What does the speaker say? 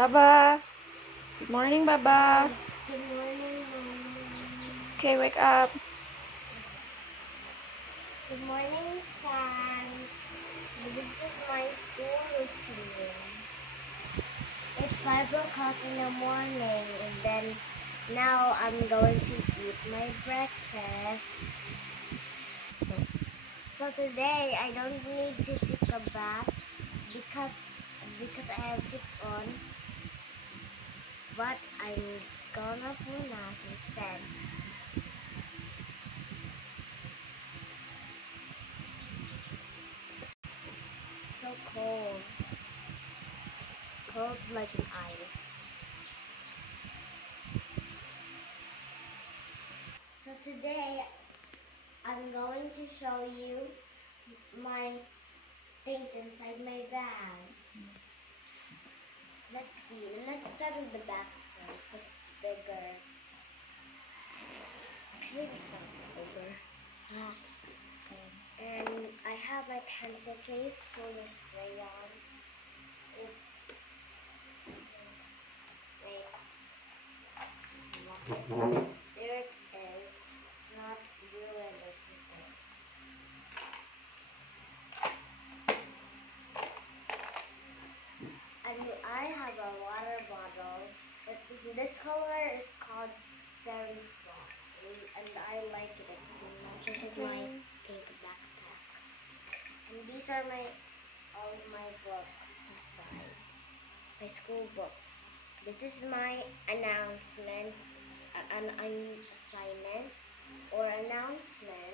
Baba. Good morning, Baba. Good morning, Mom. Okay, wake up. Good morning, fans. This is my school routine. It's 5 o'clock in the morning, and then now I'm going to eat my breakfast. So today I don't need to take a bath because I have sip on, but I'm gonna punas instead. So cold. Cold like an ice. So today I'm going to show you my things inside my bag. Let's see. Let's start with the back first because it's bigger. Actually, the front's bigger. And I have my pencil case full of crayons. Wait. There it is. It's not ruined or something. And I have a water bottle, but this color is called Fairy Floss, and I like it. It matches with my pink backpack. And these are all my books inside, my school books. This is my announcement, an assignment or announcement.